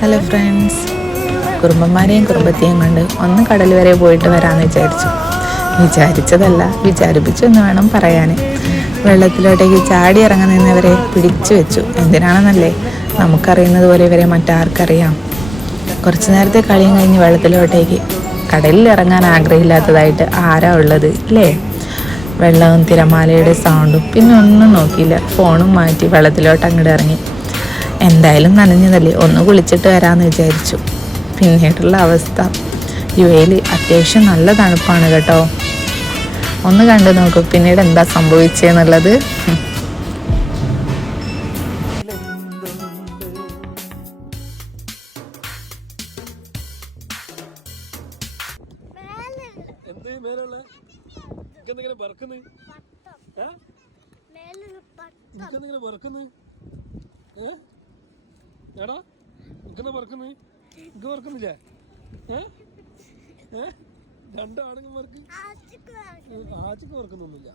Hello friends, കുറുമ്പന്മാരെയും കുറുമ്പത്തെയും കൊണ്ട് ഒന്ന് കടൽ വരെ പോയിട്ട് വരാമെന്ന് വിചാരിച്ചതല്ല, വിചാരിപ്പിച്ചെന്ന് വേണം പറയാൻ. വെള്ളത്തിലോട്ടേക്ക് ചാടി ഇറങ്ങുന്നവരെ പിടിച്ചു വെച്ചു. എന്തിനാണെന്നല്ലേ, നമുക്കറിയുന്നത് പോലെ ഇവരെ മറ്റാർക്കറിയാം. കുറച്ചു നേരത്തെ കളിയും കഴിഞ്ഞ് വെള്ളത്തിലോട്ടേക്ക്. കടലിൽ ഇറങ്ങാൻ ആഗ്രഹമില്ലാത്തതായിട്ട് ആരാ ഉള്ളത് അല്ലേ? വെള്ളവും തിരമാലയുടെ സൗണ്ടും, പിന്നെ ഒന്നും നോക്കിയില്ല, ഫോണും മാറ്റി വെള്ളത്തിലോട്ട് അങ്ങോട്ട് ഇറങ്ങി. എന്തായാലും നനഞ്ഞതല്ലേ, ഒന്ന് കുളിച്ചിട്ട് വരാമെന്ന് വിചാരിച്ചു. പിന്നീടുള്ള അവസ്ഥ, UAE അത്യാവശ്യം നല്ല തണുപ്പാണ് കേട്ടോ. ഒന്ന് കണ്ടു നോക്കൂ പിന്നീട് എന്താ സംഭവിച്ചെന്നുള്ളത്. രണ്ടാണെങ്കിൽ ആച്ചിക്ക് വർക്കൊന്നുമില്ല.